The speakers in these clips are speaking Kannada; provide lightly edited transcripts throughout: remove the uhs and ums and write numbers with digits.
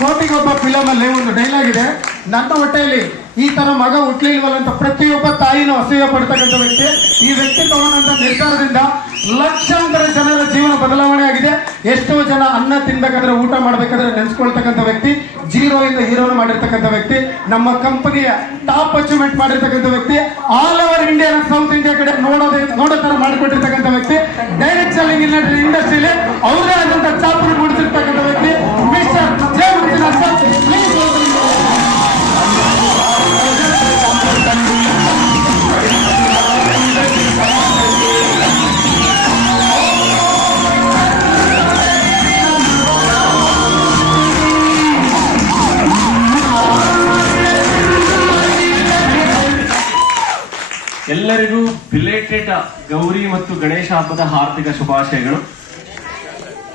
ಕೋಟಿಗೊಬ್ಬ ಫಿಲಮ್ ಅಲ್ಲಿ ಒಂದು ಡೈಲಾಗ್ ಇದೆ, ನನ್ನ ಹೊಟ್ಟೆಯಲ್ಲಿ ಈ ತರ ಮಗ ಹುಟ್ಲಿಲ್ವಲ್ಲ ಅಂತ ಪ್ರತಿಯೊಬ್ಬ ತಾಯಿನೂ ಅಸೂಯೆ ಪಡ್ತಕ್ಕಂಥ ವ್ಯಕ್ತಿ. ಈ ವ್ಯಕ್ತಿ ತಗೊಂಡಂತ ನಿರ್ಧಾರದಿಂದ ಲಕ್ಷಾಂತರ ಜನರ ಜೀವನ ಬದಲಾವಣೆ ಆಗಿದೆ. ಎಷ್ಟೋ ಜನ ಅನ್ನ ತಿನ್ಬೇಕಾದ್ರೆ ಊಟ ಮಾಡ್ಬೇಕಾದ್ರೆ ನೆನ್ಸ್ಕೊಳ್ತಕ್ಕಂಥ ವ್ಯಕ್ತಿ, ಜೀರೋ ಇಂದ ಹೀರೋನ ಮಾಡಿರ್ತಕ್ಕಂಥ ವ್ಯಕ್ತಿ, ನಮ್ಮ ಕಂಪನಿಯ ಟಾಪ್ ಅಚೀವ್ಮೆಂಟ್ ಮಾಡಿರ್ತಕ್ಕಂಥ ವ್ಯಕ್ತಿ, all over India south India ಕಡೆ ನೋಡೋ ತರ ಮಾಡಿಕೊಟ್ಟಿರ್ತಕ್ಕಂಥ ವ್ಯಕ್ತಿ, ಡೈರೆಕ್ಟ್ ಸೆಲ್ಲಿಂಗ್ ಇಂಡಸ್ಟ್ರಿಯಲ್ಲಿ ಅವರೇ ಆದಂತ ಚಾಪುರಿ ಮೂಡಿಸಿರ್ತಕ್ಕಂಥ ವ್ಯಕ್ತಿ ಮಿಸ್ಟರ್ ಜೆ ಮಂಜುನಾಥ್ ಸರ್. ಎಲ್ಲರಿಗೂ ಬಿಲೇಟೆಡ್ ಗೌರಿ ಮತ್ತು ಗಣೇಶ ಹಬ್ಬದ ಹಾರ್ದಿಕ ಶುಭಾಶಯಗಳು.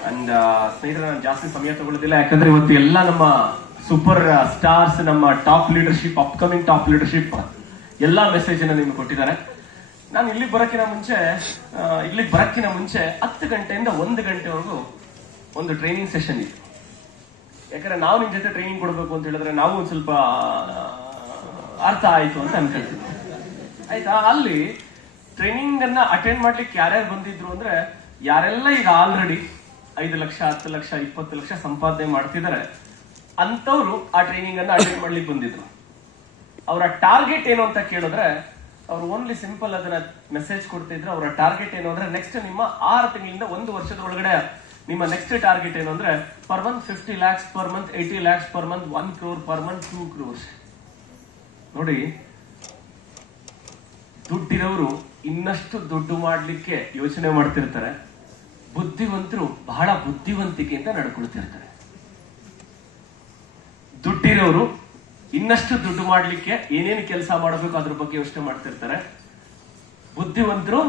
ಅಂಡ್ ಸ್ನೇಹಿತರೆ, ನಾನು ಜಾಸ್ತಿ ಸಮಯ ತಗೊಳ್ಳೋದಿಲ್ಲ, ಯಾಕಂದ್ರೆ ಇವತ್ತು ಎಲ್ಲ ನಮ್ಮ ಸೂಪರ್ ಸ್ಟಾರ್ಸ್, ನಮ್ಮ top leadership, upcoming top leadership ಎಲ್ಲಾ ಮೆಸೇಜ್ ಅನ್ನ ನಿಮ್ಗೆ ಕೊಟ್ಟಿದ್ದಾರೆ. ನಾನು ಇಲ್ಲಿಗೆ ಬರಕ್ಕಿನ ಮುಂಚೆ 10 ಗಂಟೆಯಿಂದ 1 ಗಂಟೆವರೆಗೂ ಒಂದು ಟ್ರೈನಿಂಗ್ ಸೆಷನ್ ಇತ್ತು. ಯಾಕಂದ್ರೆ ನಾವು ನಿಮ್ ಜೊತೆ ಟ್ರೈನಿಂಗ್ ಕೊಡ್ಬೇಕು ಅಂತ ಹೇಳಿದ್ರೆ ನಾವು ಒಂದ್ ಸ್ವಲ್ಪ ಅರ್ಥ ಆಯ್ತು ಅಂತ ಅನ್ಕೊಳ್ತೀವಿ. ಆಯ್ತಾ, ಅಲ್ಲಿ ಟ್ರೈನಿಂಗ್ ಅನ್ನ ಅಟೆಂಡ್ ಮಾಡ್ಲಿಕ್ಕೆ ಯಾರ್ಯಾರು ಬಂದಿದ್ರು ಅಂದ್ರೆ, ಯಾರೆಲ್ಲ ಈಗ ಆಲ್ರೆಡಿ 5 ಲಕ್ಷ 10 ಲಕ್ಷ 20 ಲಕ್ಷ ಸಂಪಾದನೆ ಮಾಡ್ತಿದ್ದಾರೆ ಅಂತವ್ರು ಆ ಟ್ರೈನಿಂಗ್ ಅನ್ನ ಅಟೆಂಡ್ ಮಾಡ್ಲಿಕ್ಕೆ ಬಂದಿದ್ರು. ಅವರ ಟಾರ್ಗೆಟ್ ಏನು ಅಂತ ಕೇಳಿದ್ರೆ, ಅವ್ರು ಓನ್ಲಿ ಸಿಂಪಲ್ ಅದನ್ನ ಮೆಸೇಜ್ ಕೊಡ್ತಿದ್ರು. ಅವರ ಟಾರ್ಗೆಟ್ ಏನು ಅಂದ್ರೆ, ನೆಕ್ಸ್ಟ್ ನಿಮ್ಮ 6 ತಿಂಗಳಿಂದ 1 ವರ್ಷದ ಒಳಗಡೆ ನಿಮ್ಮ ನೆಕ್ಸ್ಟ್ ಟಾರ್ಗೆಟ್ ಏನು ಅಂದ್ರೆ, per month 50 lakhs, per month 80 lakhs, per month 1 crore, per month 2 crores. ನೋಡಿ, ದುಡ್ಡಿರೋರು ಇನ್ನಷ್ಟು ದುಡ್ಡು ಮಾಡ್ಲಿಕ್ಕೆ ಯೋಚನೆ ಮಾಡ್ತಿರ್ತಾರೆ, ಬುದ್ಧಿವಂತರು ಬಹಳ ಬುದ್ಧಿವಂತಿಕೆಯಿಂದ ನಡ್ಕೊಳ್ತಿರ್ತಾರೆ. ದುಡ್ಡಿರೋರು ಇನ್ನಷ್ಟು ದುಡ್ಡು ಮಾಡ್ಲಿಕ್ಕೆ ಏನೇನು ಕೆಲಸ ಮಾಡಬೇಕು ಅದ್ರ ಬಗ್ಗೆ ಯೋಚನೆ ಮಾಡ್ತಿರ್ತಾರೆ. ಬುದ್ಧಿವಂತರು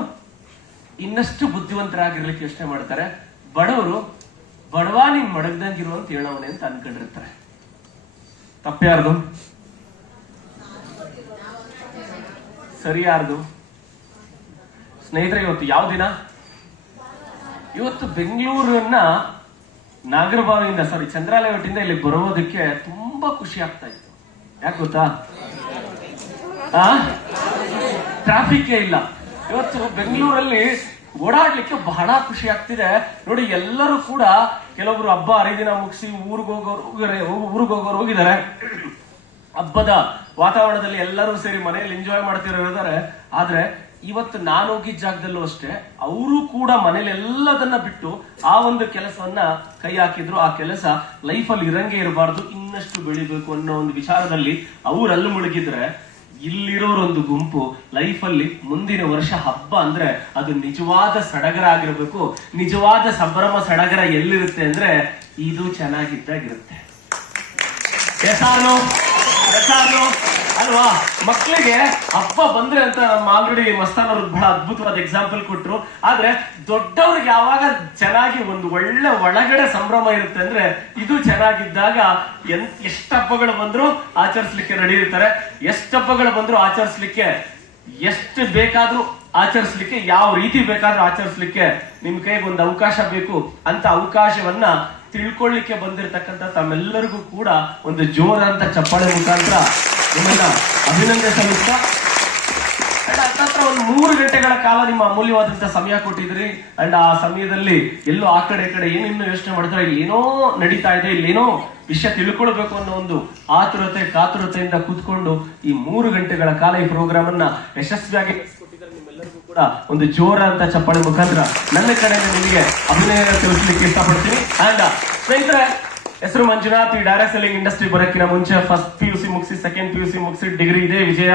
ಇನ್ನಷ್ಟು ಬುದ್ಧಿವಂತರಾಗಿರ್ಲಿಕ್ಕೆ ಯೋಚನೆ ಮಾಡ್ತಾರೆ. ಬಡವರು ಬಡವ ನೀನ್ ಮಡಗ್ದಂಗಿರು ಅಂತ ಹೇಳವನೆ ಅಂತ ಅನ್ಕೊಂಡಿರ್ತಾರೆ. ತಪ್ಪ್ಯಾರ್ದು? ಸರಿಯಾರ್ದು? ಸ್ನೇಹಿತರೆ, ಇವತ್ತು ಯಾವ ದಿನ? ಇವತ್ತು ಬೆಂಗಳೂರನ್ನ ನಾಗರಬಾವಿಯಿಂದ ಚಂದ್ರಾಲಯವಟ್ಟಿಂದ ಇಲ್ಲಿ ಬರೋದಕ್ಕೆ ತುಂಬಾ ಖುಷಿ ಆಗ್ತಾ ಇತ್ತು. ಯಾಕೆ ಗೊತ್ತಾ? ಟ್ರಾಫಿಕ್ ಇಲ್ಲ. ಇವತ್ತು ಬೆಂಗಳೂರಲ್ಲಿ ಓಡಾಡ್ಲಿಕ್ಕೆ ಬಹಳ ಖುಷಿ ಆಗ್ತಿದೆ. ನೋಡಿ, ಎಲ್ಲರೂ ಕೂಡ ಕೆಲವೊಬ್ರು ಹಬ್ಬ ಹರಿದಿನ ಮುಗಿಸಿ ಊರಿಗೆ ಹೋಗಿದ್ದಾರೆ. ಹಬ್ಬದ ವಾತಾವರಣದಲ್ಲಿ ಎಲ್ಲರೂ ಸೇರಿ ಮನೆಯಲ್ಲಿ ಎಂಜಾಯ್ ಮಾಡ್ತಿರೋದಾರೆ. ಆದ್ರೆ ಇವತ್ತು ನಾನು ಹೋಗಿದ್ದ ಜಾಗದಲ್ಲೂ ಅಷ್ಟೇ, ಅವರು ಕೂಡ ಮನೇಲಿ ಎಲ್ಲದನ್ನ ಬಿಟ್ಟು ಆ ಒಂದು ಕೆಲಸವನ್ನ ಕೈ ಹಾಕಿದ್ರು. ಆ ಕೆಲಸ ಲೈಫಲ್ಲಿ ಇರಂಗೆ ಇರಬಾರ್ದು, ಇನ್ನಷ್ಟು ಬೆಳಿಬೇಕು ಅನ್ನೋ ಒಂದು ವಿಚಾರದಲ್ಲಿ ಅವರಲ್ಲಿ ಮುಳುಗಿದ್ರೆ, ಇಲ್ಲಿರೋರೊಂದು ಗುಂಪು ಲೈಫಲ್ಲಿ ಮುಂದಿನ ವರ್ಷ ಹಬ್ಬ ಅಂದ್ರೆ ಅದು ನಿಜವಾದ ಸಡಗರ ಆಗಿರ್ಬೇಕು. ನಿಜವಾದ ಸಂಭ್ರಮ ಸಡಗರ ಎಲ್ಲಿರುತ್ತೆ ಅಂದ್ರೆ, ಇದು ಚೆನ್ನಾಗಿದ್ದಾಗಿರುತ್ತೆ. ಅಲ್ವಾ? ಮಕ್ಕಳಿಗೆ ಹಬ್ಬ ಬಂದ್ರೆ ಅಂತ ನಮ್ಮ ಆಲ್ರೆಡಿ ಮಸ್ತಾನ್ ಅವ್ರಿಗೆ ಬಹಳ ಅದ್ಭುತವಾದ ಎಕ್ಸಾಂಪಲ್ ಕೊಟ್ರು. ಆದ್ರೆ ದೊಡ್ಡವ್ರಿಗೆ ಯಾವಾಗ ಚೆನ್ನಾಗಿ ಒಂದು ಒಳ್ಳೆ ಒಳಗಡೆ ಸಂಭ್ರಮ ಇರುತ್ತೆ ಅಂದ್ರೆ, ಇದು ಚೆನ್ನಾಗಿದ್ದಾಗ ಎಷ್ಟು ಹಬ್ಬಗಳು ಬಂದ್ರು ಆಚರಿಸ್ಲಿಕ್ಕೆ ರೆಡಿ ಇರ್ತಾರೆ. ಎಷ್ಟು ಹಬ್ಬಗಳು ಬಂದ್ರು ಆಚರಿಸ್ಲಿಕ್ಕೆ, ಎಷ್ಟು ಬೇಕಾದ್ರೂ ಆಚರಿಸ್ಲಿಕ್ಕೆ, ಯಾವ ರೀತಿ ಬೇಕಾದ್ರೂ ಆಚರಿಸ್ಲಿಕ್ಕೆ ನಿಮ್ ಕೈಗೆ ಒಂದು ಅವಕಾಶ ಬೇಕು. ಅಂತ ಅವಕಾಶವನ್ನ ತಿಳ್ಕೊಳ್ಳಿಕ್ಕೆ ಬಂದಿರತಕ್ಕಂತ ತಮ್ಮೆಲ್ಲರಿಗೂ ಕೂಡ ಒಂದು ಜೋರಾದಂತ ಚಪ್ಪಾಳೆ ಮುಖಾಂತರ ನಿಮ್ಮನ್ನ ಅಭಿನಂದನೆ ಸಲ್ಲಿಸ್ತಾ, ಹತ್ರ ಒಂದು 3 ಗಂಟೆಗಳ ಕಾಲ ನಿಮ್ಮ ಅಮೂಲ್ಯವಾದಂತ ಸಮಯ ಕೊಟ್ಟಿದ್ರಿ. ಅಂಡ್ ಆ ಸಮಯದಲ್ಲಿ ಎಲ್ಲೋ ಆ ಕಡೆ ಏನೇನು ಯೋಚನೆ ಮಾಡ್ತಾರೆ, ಇಲ್ಲಿ ಏನೋ ನಡೀತಾ ಇದೆ, ಇಲ್ಲಿ ಏನೋ ವಿಷಯ ತಿಳ್ಕೊಳ್ಬೇಕು ಅನ್ನೋ ಒಂದು ಕಾತುರತೆಯಿಂದ ಕೂತ್ಕೊಂಡು ಈ 3 ಗಂಟೆಗಳ ಕಾಲ ಈ ಪ್ರೋಗ್ರಾಮ್ ಅನ್ನ ಯಶಸ್ವಿಯಾಗಿ ನಿಮ್ಮೆಲ್ಲರಿಗೂ ಕೂಡ ಒಂದು ಜೋರಾದಂತ ಚಪ್ಪಾಳೆ ಮುಖಾಂತರ ನನ್ನ ಕಡೆಯಿಂದ ನಿಮಗೆ ಅಭಿನಯ ತಿಳಿಸ್ಲಿಕ್ಕೆ ಇಷ್ಟಪಡ್ತೀನಿ. ಅಂಡ್ ಸ್ನೇಹಿತರೆ, ಹೆಸರು ಮಂಜುನಾಥ್. ಈ ಡೈರೆಕ್ಟ್ ಸೆಲ್ಲಿಂಗ್ ಇಂಡಸ್ಟ್ರಿ ಬರೋಕ್ಕಿಂತ ಮುಂಚೆ ಫಸ್ಟ್ PUC ಮುಗಿಸಿ, ಸೆಕೆಂಡ್ PUC ಮುಗಿಸಿ, ಡಿಗ್ರಿ ಇದೆ ವಿಜಯ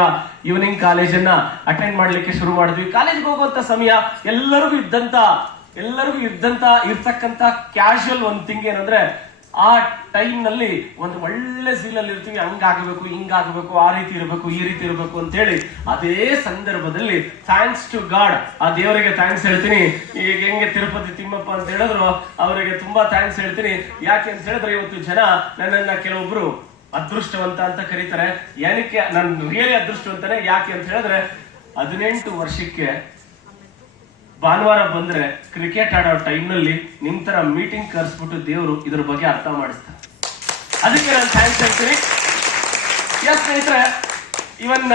ಈವ್ನಿಂಗ್ ಕಾಲೇಜನ್ನ ಅಟೆಂಡ್ ಮಾಡ್ಲಿಕ್ಕೆ ಶುರು ಮಾಡಿದ್ವಿ. ಕಾಲೇಜ್ಗೆ ಹೋಗುವಂತ ಸಮಯ ಎಲ್ಲರಿಗೂ ಇರ್ತಕ್ಕಂತ ಕ್ಯಾಶುವಲ್ ಒಂದು ಥಿಂಗ್ ಏನಂದ್ರೆ, ಆ ಟೈಮ್ ನಲ್ಲಿ ಒಂದು ಒಳ್ಳೆ ಸೀಲಲ್ಲಿ ಇರ್ತೀವಿ, ಹಂಗಾಗಬೇಕು, ಹಿಂಗಾಗಬೇಕು, ಆ ರೀತಿ ಇರಬೇಕು, ಈ ರೀತಿ ಇರಬೇಕು ಅಂತ ಹೇಳಿ. ಅದೇ ಸಂದರ್ಭದಲ್ಲಿ ಥ್ಯಾಂಕ್ಸ್ ಟು ಗಾಡ್, ಆ ದೇವರಿಗೆ ಥ್ಯಾಂಕ್ಸ್ ಹೇಳ್ತೀನಿ. ಈಗ ಹೆಂಗೆ ತಿರುಪತಿ ತಿಮ್ಮಪ್ಪ ಅಂತ ಹೇಳಿದ್ರು, ಅವರಿಗೆ ತುಂಬಾ ಥ್ಯಾಂಕ್ಸ್ ಹೇಳ್ತೀನಿ. ಯಾಕೆ ಅಂತ ಹೇಳಿದ್ರೆ, ಇವತ್ತು ಜನ ನನ್ನನ್ನ ಕೆಲವೊಬ್ರು ಅದೃಷ್ಟವಂತ ಅಂತ ಕರೀತಾರೆ. ಏನಕ್ಕೆ ನಾನು ರಿಯಲಿ ಅದೃಷ್ಟವಂತನೇ? ಯಾಕೆ ಅಂತ ಹೇಳಿದ್ರೆ, 18 ವರ್ಷಕ್ಕೆ ಭಾನುವಾರ ಬಂದ್ರೆ ಕ್ರಿಕೆಟ್ ಆಡೋ ಟೈಮ್ ನಲ್ಲಿ ನಿಮ್ ತರ ಮೀಟಿಂಗ್ ಕರ್ಸ್ಬಿಟ್ಟು ದೇವರು ಇದ್ರ ಬಗ್ಗೆ ಅರ್ಥ ಮಾಡಿಸ್ತಾರೆ. ಅದಕ್ಕೆ ನಾನು ಥ್ಯಾಂಕ್ಸ್ ಹೇಳ್ತೀನಿ. ಸ್ನೇಹಿತರೆ, ಇವನ್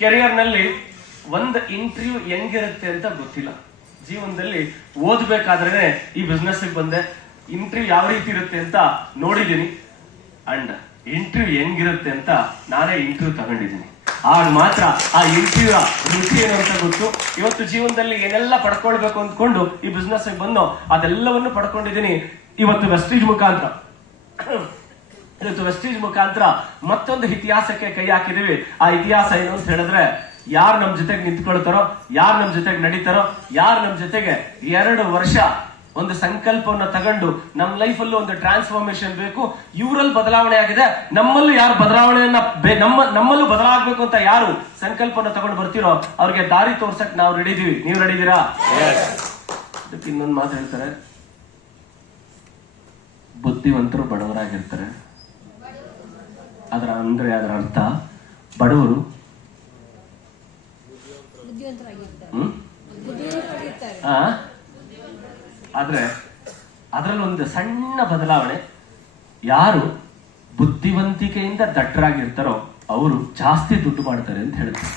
ಕೆರಿಯರ್ ನಲ್ಲಿ ಒಂದು ಇಂಟರ್ವ್ಯೂ ಹೆಂಗಿರುತ್ತೆ ಅಂತ ಗೊತ್ತಿಲ್ಲ. ಜೀವನದಲ್ಲಿ ಓದ್ಬೇಕಾದ್ರೆ ಈ ಬಿಸ್ನೆಸ್ ಬಂದೆ, ಇಂಟರ್ವ್ಯೂ ಯಾವ ರೀತಿ ಇರುತ್ತೆ ಅಂತ ನೋಡಿದೀನಿ, ಅಂಡ್ ಇಂಟರ್ವ್ಯೂ ಹೆಂಗಿರುತ್ತೆ ಅಂತ ನಾನೇ ಇಂಟರ್ವ್ಯೂ ತಗೊಂಡಿದ್ದೀನಿ. ಆಗ ಮಾತ್ರ ಆ ಇಂಟರ್ವ್ಯೂ ರುಚಿ ಏನು ಅಂತ ಗೊತ್ತು. ಇವತ್ತು ಜೀವನದಲ್ಲಿ ಏನೆಲ್ಲ ಪಡ್ಕೊಳ್ಬೇಕು ಅಂದ್ಕೊಂಡು ಈ ಬಿಸ್ನೆಸ್ ಬಂದು ಅದೆಲ್ಲವನ್ನು ಪಡ್ಕೊಂಡಿದ್ದೀನಿ ಇವತ್ತು ವೆಸ್ಟೀಜ್ ಮುಖಾಂತರ. ಇವತ್ತು ವೆಸ್ಟೀಜ್ ಮುಖಾಂತರ ಮತ್ತೊಂದು ಇತಿಹಾಸಕ್ಕೆ ಕೈ ಹಾಕಿದೀವಿ. ಆ ಇತಿಹಾಸ ಏನು ಅಂತ ಹೇಳಿದ್ರೆ, ಯಾರು ನಮ್ ಜೊತೆಗೆ ನಿಂತ್ಕೊಳ್ತಾರೋ, ಯಾರು ನಮ್ ಜೊತೆಗೆ ನಡೀತಾರೋ, ಯಾರು ನಮ್ ಜೊತೆಗೆ 2 ವರ್ಷ ಒಂದು ಸಂಕಲ್ಪವನ್ನ ತಗೊಂಡು ನಮ್ಮ ಲೈಫ್ ಅಲ್ಲೂ ಒಂದು ಟ್ರಾನ್ಸ್ಫಾರ್ಮೇಶನ್ ಬೇಕು, ಇವರಲ್ಲಿ ಬದಲಾವಣೆ ಆಗಿದೆ, ನಮ್ಮಲ್ಲೂ ಯಾರು ಬದಲಾವಣೆಯನ್ನ ನಮ್ಮಲ್ಲೂ ಬದಲಾಗಬೇಕು ಅಂತ ಯಾರು ಸಂಕಲ್ಪವನ್ನ ತಗೊಂಡು ಬರ್ತೀರೋ ಅವ್ರಿಗೆ ದಾರಿ ತೋರ್ಸಕ್ ನಾವು ರೆಡಿ ಇದೀವಿ. ನೀವು ರೆಡಿ ಇದೀರಾ? ಅದಕ್ಕೆ ಇನ್ನೊಂದು ಮಾತು ಹೇಳ್ತಾರೆ, ಬುದ್ಧಿವಂತರು ಬಡವರಾಗಿರ್ತಾರೆ. ಅದರ ಅರ್ಥ ಬಡವರು ಆದ್ರೆ ಅದರಲ್ಲಿ ಒಂದು ಸಣ್ಣ ಬದಲಾವಣೆ, ಯಾರು ಬುದ್ಧಿವಂತಿಕೆಯಿಂದ ದಟ್ಟರಾಗಿರ್ತಾರೋ ಅವರು ಜಾಸ್ತಿ ದುಡ್ಡು ಮಾಡ್ತಾರೆ ಅಂತ ಹೇಳ್ತಾರೆ.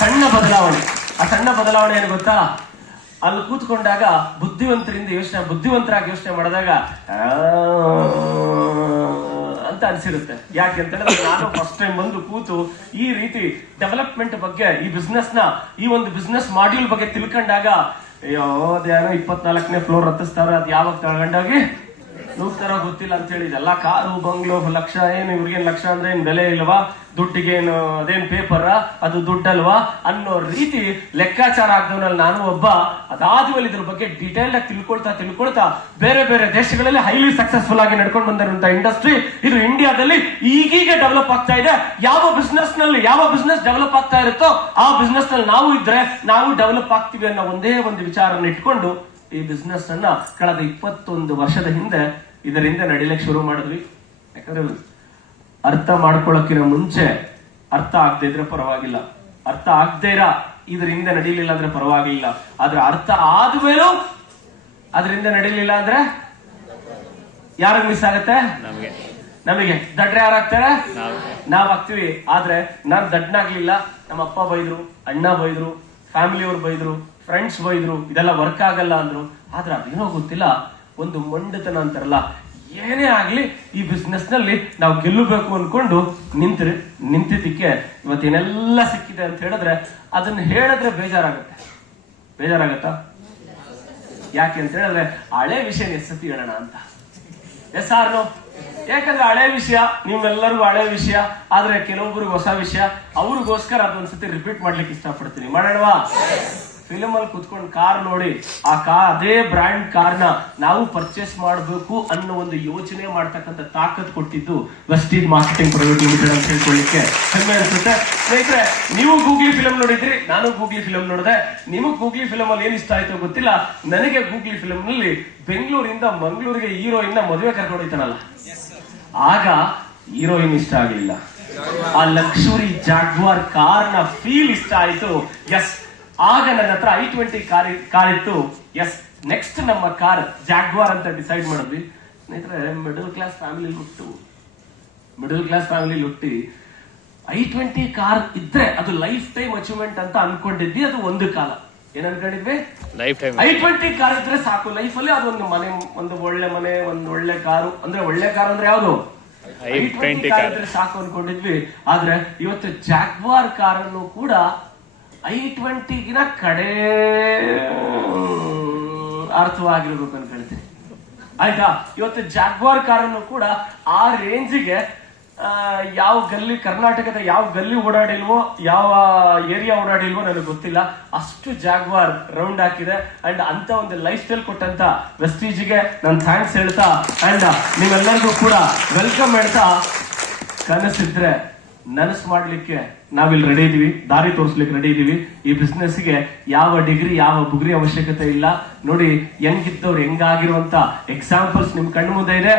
ಸಣ್ಣ ಬದಲಾವಣೆ. ಆ ಸಣ್ಣ ಬದಲಾವಣೆ ಏನು ಗೊತ್ತಾ? ಅಲ್ಲಿ ಕೂತ್ಕೊಂಡಾಗ ಬುದ್ಧಿವಂತರಾಗಿ ಯೋಚನೆ ಮಾಡಿದಾಗ ಅಂತ ಅನ್ಸಿರುತ್ತೆ. ಯಾಕೆ ಅಂತಂದ್ರೆ, ನಾನು ಫಸ್ಟ್ ಟೈಮ್ ಬಂದು ಕೂತು ಈ ರೀತಿ ಡೆವಲಪ್ಮೆಂಟ್ ಬಗ್ಗೆ, ಈ ಒಂದು ಬಿಸ್ನೆಸ್ ಮಾಡ್ಯೂಲ್ ಬಗ್ಗೆ ತಿಳ್ಕೊಂಡಾಗ, ಅಯ್ಯೋ ಅದೇನೋ 24ನೇ ಫ್ಲೋರ್ ಹತ್ತಿಸ್ತಾರ, ಅದು ಯಾವಾಗ ತಗೊಂಡೋಗಿ ನುಗ್ತಾರೋ ಗೊತ್ತಿಲ್ಲ ಅಂತ ಹೇಳಿ, ಎಲ್ಲ ಕಾರು ಬಂಗ್ಲೋ ಲಕ್ಷ, ಏನು ಇವ್ರಿಗೇನ್ ಲಕ್ಷ ಅಂದ್ರೆ ಏನ್ ಬೆಲೆ ಇಲ್ವಾ, ದುಡ್ಡಿಗೇನು ಅದೇನ್ ಪೇಪರ್, ಅದು ದುಡ್ಡಲ್ವಾ ಅನ್ನೋ ರೀತಿ ಲೆಕ್ಕಾಚಾರ ಆಗ್ದವನಲ್ಲಿ ನಾನು ಒಬ್ಬ. ಅದಾದ್ಮೇಲೆ ಇದ್ರ ಬಗ್ಗೆ ಡೀಟೇಲ್ ಆಗಿ ತಿಳ್ಕೊಳ್ತಾ ಬೇರೆ ಬೇರೆ ದೇಶಗಳಲ್ಲಿ ಹೈಲಿ ಸಕ್ಸಸ್ಫುಲ್ ಆಗಿ ನಡ್ಕೊಂಡು ಬಂದಿರುವಂತ ಇಂಡಸ್ಟ್ರಿ ಇದು ಇಂಡಿಯಾದಲ್ಲಿ ಈಗೀಗ ಡೆವಲಪ್ ಆಗ್ತಾ ಇದೆ. ಯಾವ ಬಿಸ್ನೆಸ್ ಡೆವಲಪ್ ಆಗ್ತಾ ಇರುತ್ತೋ ಆ ಬಿಸ್ನೆಸ್ ನಲ್ಲಿ ನಾವು ಇದ್ರೆ ನಾವು ಡೆವಲಪ್ ಆಗ್ತೀವಿ ಅನ್ನೋ ಒಂದೇ ಒಂದು ವಿಚಾರನ ಇಟ್ಕೊಂಡು ಈ ಬಿಸ್ನೆಸ್ ಅನ್ನ ಕಳೆದ 21 ವರ್ಷದ ಹಿಂದೆ ಇದರಿಂದ ನಡೀಲಿಕ್ಕೆ ಶುರು ಮಾಡಿದ್ವಿ. ಯಾಕಂದ್ರೆ ಅರ್ಥ ಮಾಡ್ಕೊಳ್ಳೋಕ್ಕಿಂತ ಮುಂಚೆ ಅರ್ಥ ಆಗದೆ ಇದ್ರೆ ಪರವಾಗಿಲ್ಲ, ಅರ್ಥ ಆಗದೆ ಇದರಿಂದ ನಡೀಲಿಲ್ಲ ಅಂದ್ರೆ ಪರವಾಗಿಲ್ಲ, ಆದ್ರೆ ಅರ್ಥ ಆದ್ಮೇಲೂ ಅದರಿಂದ ನಡೀಲಿಲ್ಲ ಅಂದ್ರೆ ಯಾರಿಗೆ ಮಿಸ್ ಆಗತ್ತೆ? ನಮಗೆ. ದಡ್ರೆ ಯಾರಾಗ್ತಾರೆ? ನಾವ್ ಆಗ್ತೀವಿ. ಆದ್ರೆ ನಾನ್ ದಡ್ಡನಾಗ್ಲಿಲ್ಲ. ನಮ್ಮ ಅಪ್ಪ ಬೈದ್ರು, ಅಣ್ಣ ಬೈದ್ರು, ಫ್ಯಾಮಿಲಿಯವ್ರು ಬೈದ್ರು, ಫ್ರೆಂಡ್ಸ್ ಬೈದ್ರು, ಇದೆಲ್ಲ ವರ್ಕ್ ಆಗಲ್ಲ ಅಂದ್ರು. ಆದ್ರೆ ಅದೇನೋ ಗೊತ್ತಿಲ್ಲ, ಒಂದು ಮೊಂಡತನ ಅಂತಾರಲ್ಲ, ಏನೇ ಆಗ್ಲಿ ಈ ಬಿಸ್ನೆಸ್ ನಲ್ಲಿ ನಾವು ಗೆಲ್ಲಬೇಕು ಅನ್ಕೊಂಡು ನಿಂತಿದ್ದಕ್ಕೆ ಇವತ್ತೇನೆಲ್ಲ ಸಿಕ್ಕಿದೆ ಅಂತ ಹೇಳಿದ್ರೆ ಅದನ್ನ ಹೇಳಿದ್ರೆ ಬೇಜಾರಾಗತ್ತಾ? ಯಾಕೆ ಅಂತ ಹೇಳಿದ್ರೆ ಹಳೆ ವಿಷಯ ಎಸ್ಸತಿ ಹೇಳೋಣ ಅಂತ. ಎಸ್ಸಾರ್ನು? ಯಾಕಂದ್ರೆ ಹಳೆ ವಿಷಯ ನಿಮ್ಮೆಲ್ಲರಿಗೂ ಹಳೆ ವಿಷಯ, ಆದ್ರೆ ಕೆಲವೊಬ್ರಿಗೆ ಹೊಸ ವಿಷಯ. ಅವ್ರಿಗೋಸ್ಕರ ಅದೊಂದ್ಸತಿ ರಿಪೀಟ್ ಮಾಡ್ಲಿಕ್ಕೆ ಇಷ್ಟಪಡ್ತೀನಿ. ಮಾಡೋಣವಾ? ಫಿಲಮ್ ಅಲ್ಲಿ ಕುತ್ಕೊಂಡು ಕಾರ್ ನೋಡಿ ಅದೇ ಬ್ರ್ಯಾಂಡ್ ಕಾರ್ನ ನಾವು ಪರ್ಚೇಸ್ ಮಾಡಬೇಕು ಅನ್ನೋ ಒಂದು ಯೋಚನೆ ಮಾಡ್ತಕ್ಕಂಥ ತಾಕತ್ ಕೊಟ್ಟಿದ್ದು ವೆಸ್ಟೀಜ್ ಮಾರ್ಕೆಟಿಂಗ್ ಪ್ರೈವೇಟ್ ಲಿಮಿಟೆಡ್ ಅಂತ ಹೇಳ್ಕೊಳ್ಳಿಕ್ಕೆ ಹೆಮ್ಮೆ ಅನ್ಸುತ್ತೆ. ಸ್ನೇಹಿತರೆ, ನೀವು ಗೂಗ್ಲಿ ಫಿಲಮ್ ನೋಡಿದ್ರಿ, ನಾನು ಗೂಗ್ಲಿ ಫಿಲಮ್ ನೋಡಿದೆ. ನಿಮಗೆ ಗೂಗ್ಲಿ ಫಿಲಮ್ ಅಲ್ಲಿ ಏನ್ ಇಷ್ಟ ಆಯ್ತೋ ಗೊತ್ತಿಲ್ಲ, ನನಗೆ ಗೂಗ್ಲಿ ಫಿಲಮ್ ನಲ್ಲಿ ಬೆಂಗಳೂರಿಂದ ಮಂಗಳೂರಿಗೆ ಹೀರೋಯಿನ್ ಮದುವೆ ಕರ್ಕೊಂಡೋಯ್ತಾನಲ್ಲ, ಆಗ ಹೀರೋಯಿನ್ ಇಷ್ಟ ಆಗಲಿಲ್ಲ, ಆ ಲಕ್ಸುರಿ ಜಾಗ್ವಾರ್ ಕಾರ್ನ ಫೀಲ್ ಇಷ್ಟ ಆಯ್ತು. ಎಸ್, ಆಗ ನನ್ನ ಹತ್ರ i20 ಕಾರ್ ಇತ್ತು. ಎಸ್, ನೆಕ್ಸ್ಟ್ ನಮ್ಮ ಕಾರ್ ಜಾಗ್ವಾರ್ ಅಂತ ಡಿಸೈಡ್ ಮಾಡಿದ್ವಿ. ಸ್ನೇಹಿತರೆ, ಮಿಡಲ್ ಕ್ಲಾಸ್ ಫ್ಯಾಮಿಲಿ ಹುಟ್ಟಿ i20 ಕಾರ್ ಇದ್ರೆ ಅದು ಲೈಫ್ ಟೈಮ್ ಅಚೀವ್ಮೆಂಟ್ ಅಂತ ಅನ್ಕೊಂಡಿದ್ವಿ. ಅದು ಒಂದು ಕಾಲ. ಏನ್ ಅನ್ಕೊಂಡಿದ್ವಿ? i20 ಕಾರ್ ಇದ್ರೆ ಸಾಕು ಲೈಫ್ ಅಲ್ಲಿ, ಅದೊಂದು ಮನೆ, ಒಂದು ಒಳ್ಳೆ ಮನೆ, ಒಂದು ಒಳ್ಳೆ ಕಾರು. ಅಂದ್ರೆ ಒಳ್ಳೆ ಕಾರ್ ಅಂದ್ರೆ ಯಾವುದು? i20 ಕಾರ್ ಇದ್ರೆ ಸಾಕು ಅನ್ಕೊಂಡಿದ್ವಿ. ಆದ್ರೆ ಇವತ್ತು ಜಾಗ್ವಾರ್ ಕಾರನ್ನು ಕೂಡ i20ಗಿನ ಕಡೆ ಅರ್ಥವಾಗಿರ್ಬೇಕು ಅನ್ಕೊಳ್ತೀನಿ. ಆಯ್ತಾ? ಇವತ್ತು ಜಾಗ್ವಾರ್ ಕಾರನ್ನು ಕೂಡ ಆ ರೇಂಜಿಗೆ ಯಾವ ಗಲ್ಲಿ, ಕರ್ನಾಟಕದ ಯಾವ ಗಲ್ಲಿ ಓಡಾಡಿಲ್ವೋ, ಯಾವ ಏರಿಯಾ ಓಡಾಡಿಲ್ವೋ ನನಗೆ ಗೊತ್ತಿಲ್ಲ, ಅಷ್ಟು ಜಾಗ್ವಾರ್ ರೌಂಡ್ ಹಾಕಿದೆ. ಅಂಡ್ ಅಂತ ಒಂದು ಲೈಫ್ ಸ್ಟೈಲ್ ಕೊಟ್ಟಂತ ವೆಸ್ಟೀಜ್ಗೆ ನಾನು ಥ್ಯಾಂಕ್ಸ್ ಹೇಳ್ತಾ, ಅಂಡ್ ನೀವೆಲ್ಲರಿಗೂ ಕೂಡ ವೆಲ್ಕಮ್ ಹೇಳ್ತಾ, ಕನಸಿದ್ರೆ ನನಸು ಮಾಡ್ಲಿಕ್ಕೆ ನಾವಿಲ್ಲಿ ರೆಡಿ ಇದೀವಿ, ದಾರಿ ತೋರಿಸ್ಲಿಕ್ಕೆ ರೆಡಿ ಇದೀವಿ. ಈ ಬಿಸ್ನೆಸ್ಗೆ ಯಾವ ಡಿಗ್ರಿ ಯಾವ ಬುಗ್ರಿ ಅವಶ್ಯಕತೆ ಇಲ್ಲ. ನೋಡಿ ಹೆಂಗಿದ್ದವ್ರು ಹೆಂಗಾಗಿರುವಂತ ಎಕ್ಸಾಂಪಲ್ಸ್ ನಿಮ್ ಕಣ್ಣು ಮುಂದೆ ಇದೆ.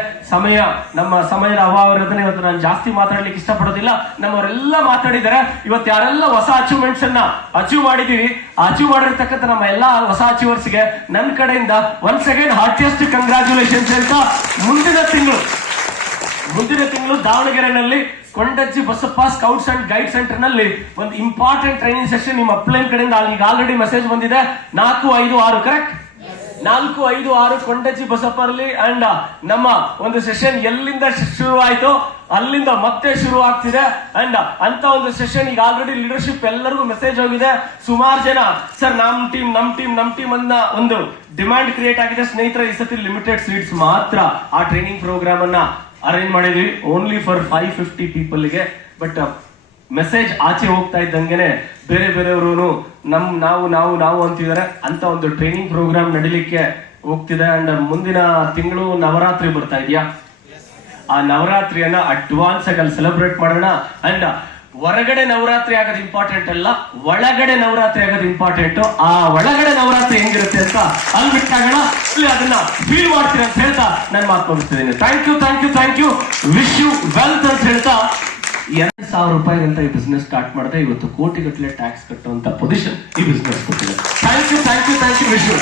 ನಮ್ಮ ಸಮಯದ ಅಭಾವ ಇರೋದನ್ನ ಇವತ್ತು ನಾನು ಜಾಸ್ತಿ ಮಾತಾಡ್ಲಿಕ್ಕೆ ಇಷ್ಟಪಡೋದಿಲ್ಲ. ನಮ್ಮವರೆಲ್ಲ ಮಾತಾಡಿದ್ದಾರೆ. ಇವತ್ತು ಯಾರೆಲ್ಲ ಹೊಸ ಅಚೀವ್ಮೆಂಟ್ಸ್ ಅನ್ನ ಅಚೀವ್ ಮಾಡಿದೀವಿ, ಅಚೀವ್ ಮಾಡಿರ್ತಕ್ಕಂಥ ನಮ್ಮ ಎಲ್ಲಾ ಹೊಸ ಅಚೀವರ್ಸ್ಗೆ ನನ್ನ ಕಡೆಯಿಂದ ಒನ್ಸ್ ಅಗೇನ್ ಹಾರ್ಟಿಯೆಸ್ಟ್ ಕಂಗ್ರಾಚುಲೇಷನ್ಸ್ ಅಂತ. ಮುಂದಿನ ತಿಂಗಳು ದಾವಣಗೆರೆನಲ್ಲಿ Kondajji Basappa scouts and guide centre ನಲ್ಲಿ ಒಂದು ಇಂಪಾರ್ಟೆಂಟ್ ಟ್ರೈನಿಂಗ್ ಸೆಷನ್ ನಿಮ್ಮ ಅಪ್ಲೈನ್ ಕಡೆಯಿಂದ ಈಗ ಆಲ್ರೆಡಿ ಮೆಸೇಜ್ ಬಂದಿದೆ. 4-5-6 ಕರೆಕ್ಟ್, 4-5-6 ಕೊಂಡಜ್ಜಿ ಬಸಪ್ಪರಲ್ಲಿ. ಅಂಡ್ ನಮ್ಮ ಒಂದು ಸೆಷನ್ ಎಲ್ಲಿಂದ ಶುರು ಆಯ್ತು ಅಲ್ಲಿಂದ ಮತ್ತೆ ಶುರು ಆಗ್ತಿದೆ. ಅಂಡ್ ಅಂತ ಒಂದು ಸೆಷನ್ ಈಗ ಆಲ್ರೆಡಿ ಲೀಡರ್ಶಿಪ್ ಎಲ್ಲರಿಗೂ ಮೆಸೇಜ್ ಹೋಗಿದೆ. ಸುಮಾರು ಜನ ಸರ್ ನಮ್ ಟೀಮ್ ಅನ್ನ ಒಂದು ಡಿಮ್ಯಾಂಡ್ ಕ್ರಿಯೇಟ್ ಆಗಿದೆ. ಸ್ನೇಹಿತರೆ, ಈ ಸತಿ ಲಿಮಿಟೆಡ್ ಸೀಟ್ಸ್ ಮಾತ್ರ ಆ ಟ್ರೈನಿಂಗ್ ಪ್ರೋಗ್ರಾಮ್ ಅನ್ನ ಅರೇಂಜ್ ಮಾಡಿದ್ವಿ, ಓನ್ಲಿ ಫಾರ್ 550 ಪೀಪಲ್ಗೆ. ಬಟ್ ಮೆಸೇಜ್ ಆಚೆ ಹೋಗ್ತಾ ಇದ್ದಂಗೆನೆ ಬೇರೆಯವರು ನಾವು ಅಂತಿದ್ದಾರೆ. ಅಂತ ಒಂದು ಟ್ರೈನಿಂಗ್ ಪ್ರೋಗ್ರಾಮ್ ನಡಿಲಿಕ್ಕೆ ಹೋಗ್ತಿದೆ. ಅಂಡ್ ಮುಂದಿನ ತಿಂಗಳು ನವರಾತ್ರಿ ಬರ್ತಾ ಇದೆಯಾ, ಆ ನವರಾತ್ರಿಯನ್ನ ಅಡ್ವಾನ್ಸ್ ಆಗಿ ಅಲ್ಲಿ ಸೆಲೆಬ್ರೇಟ್ ಮಾಡೋಣ. ಅಂಡ್ ಹೊರಗಡೆ ನವರಾತ್ರಿ ಆಗೋದು ಇಂಪಾರ್ಟೆಂಟ್ ಅಲ್ಲ, ಒಳಗಡೆ ನವರಾತ್ರಿ ಆಗೋದು ಇಂಪಾರ್ಟೆಂಟ್. ಆ ಒಳಗಡೆ ನವರಾತ್ರಿ ಹೆಂಗಿರುತ್ತೆ ಅಂತ ಅಲ್ಲಿ ಬಿಟ್ಟಾಗೋಣ, ಅಲ್ಲಿ ಅದನ್ನ ಫೀಲ್ ಮಾಡ್ತೀರ ಅಂತ ಹೇಳ್ತಾ ನಾನು ಮಾತು ಮುಗಿಸ್ತಿದ್ದೀನಿ. Thank you, wish you wealth ಅಂತ ಹೇಳ್ತಾ 2,000 ರೂಪಾಯಿ ಅಂತ ಈ ಬಿಸ್ನೆಸ್ ಸ್ಟಾರ್ಟ್ ಮಾಡಿದೆ. ಇವತ್ತು ಕೋಟಿಗಟ್ಟಲೆ ಟ್ಯಾಕ್ಸ್ ಕಟ್ಟುವಂತ ಪೊಸಿಷನ್ ಈ ಬಿಸ್ನೆಸ್ ಕೊಟ್ಟಿದೆ. Thank you, wish you.